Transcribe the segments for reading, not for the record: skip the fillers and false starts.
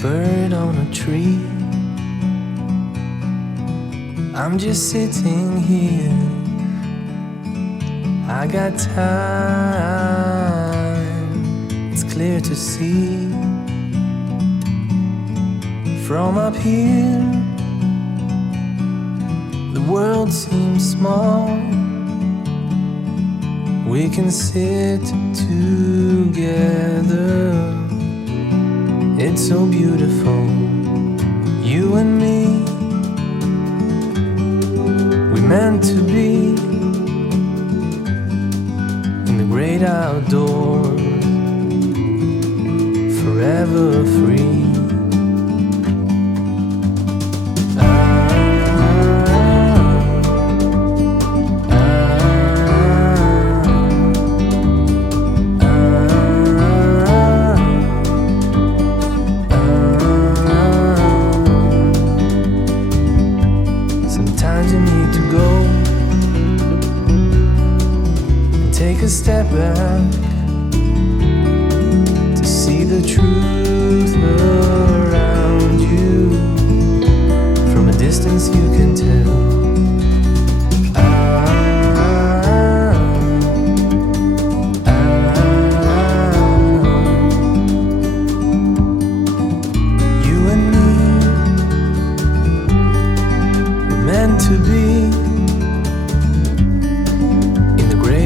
bird on a tree. I'm just sitting here. I got time, it's clear to see. From up here, the world seems small. We can sit together. It's so beautiful, you and me. We meant to be in the great outdoors, forever free. Take a step back to see the truth around you. From a distance you can tell. You and me were meant to be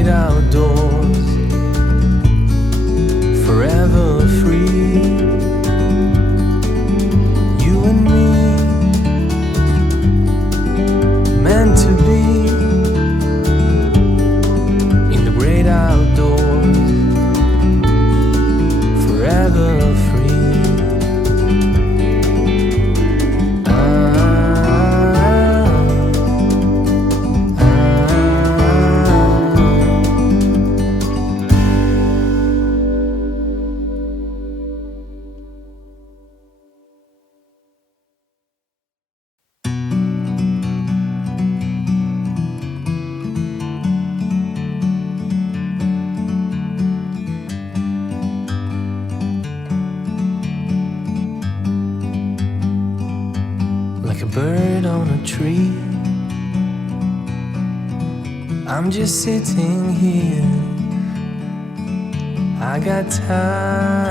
outdoors, forever free. You and me, meant to be in the great outdoors, forever free. Like a bird on a tree, I'm just sitting here. I got time,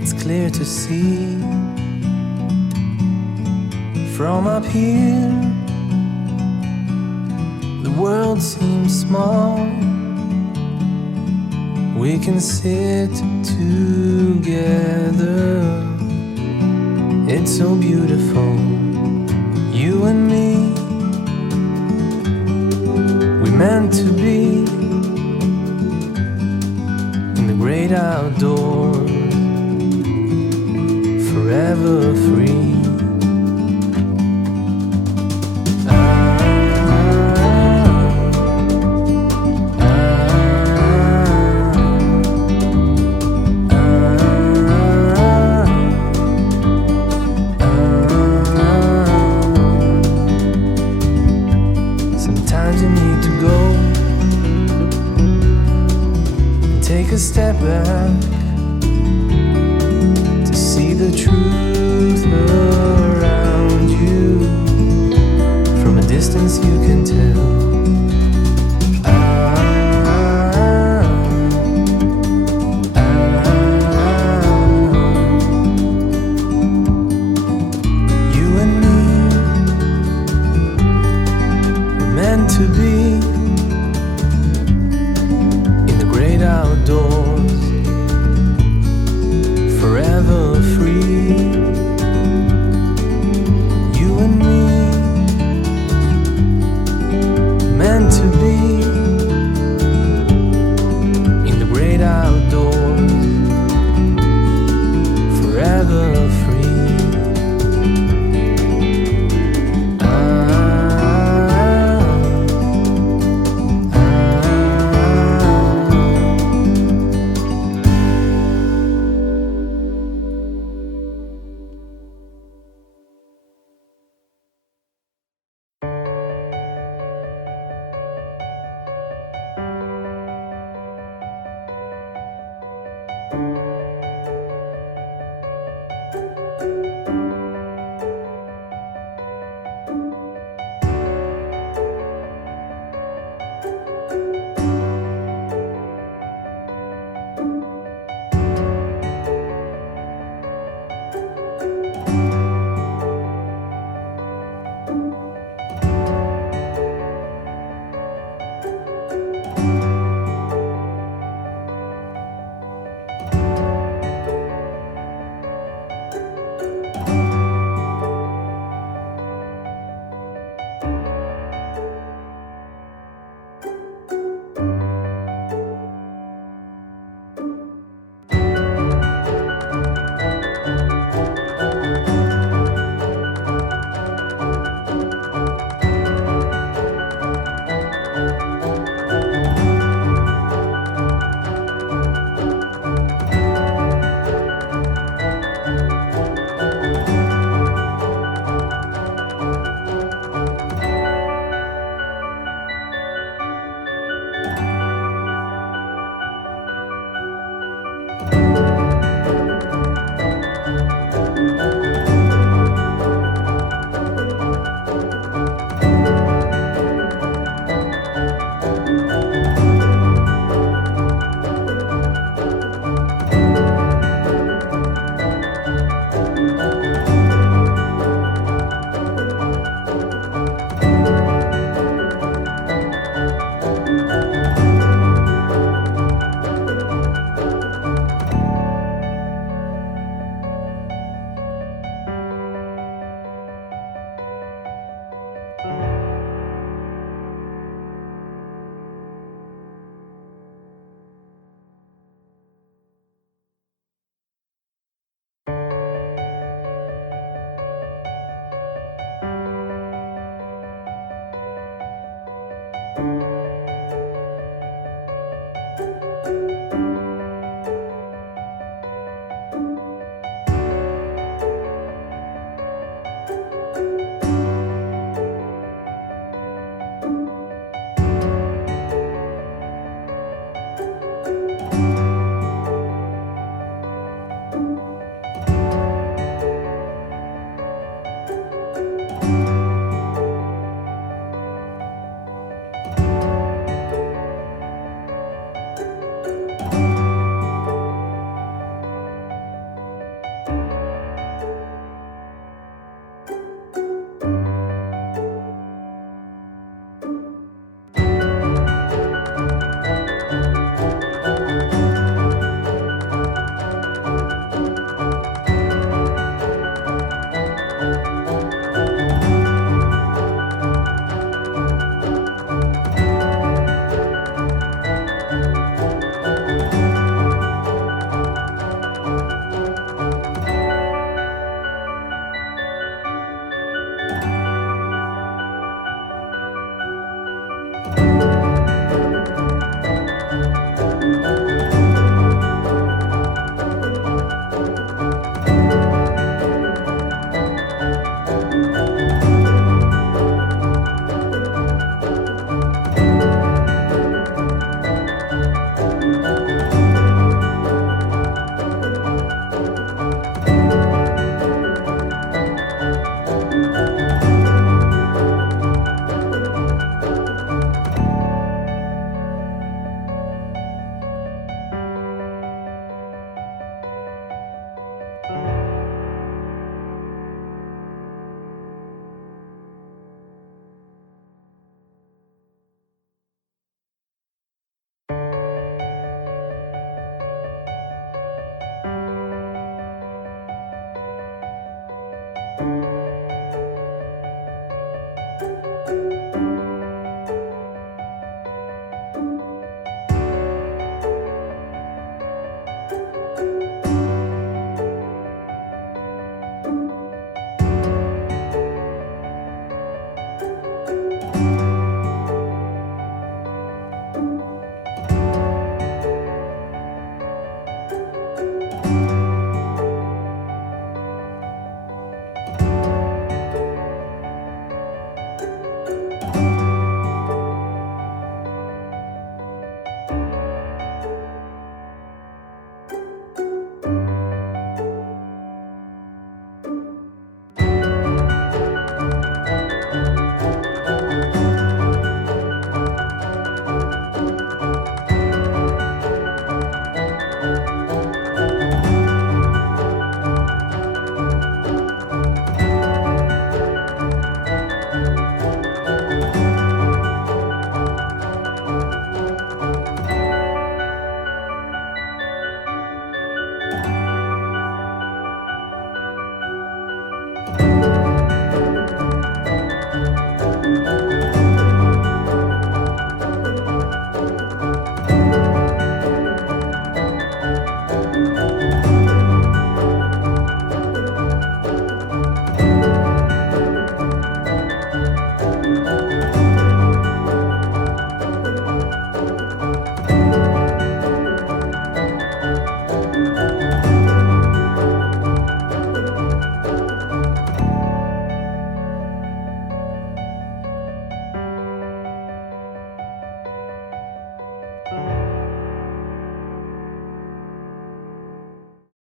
it's clear to see. From up here, the world seems small. We can sit together. It's so beautiful, you and me. We meant to be in the great outdoors, forever free. Take a step back